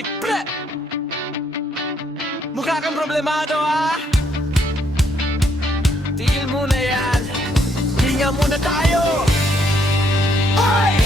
Hoy, pre! Mukha kang problemado, ha? Tigil muna yan. Hinga muna tayo. Hoy!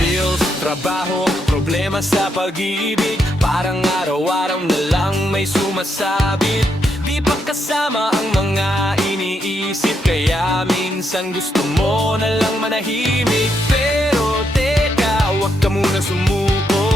Bills, trabaho, problema sa pag-ibig. Parang araw-araw na lang may sumasabit. Di pa kasama ang mga iniisip. Kaya minsan gusto mo na lang manahimik. Pero teka, huwag ka muna sumuko.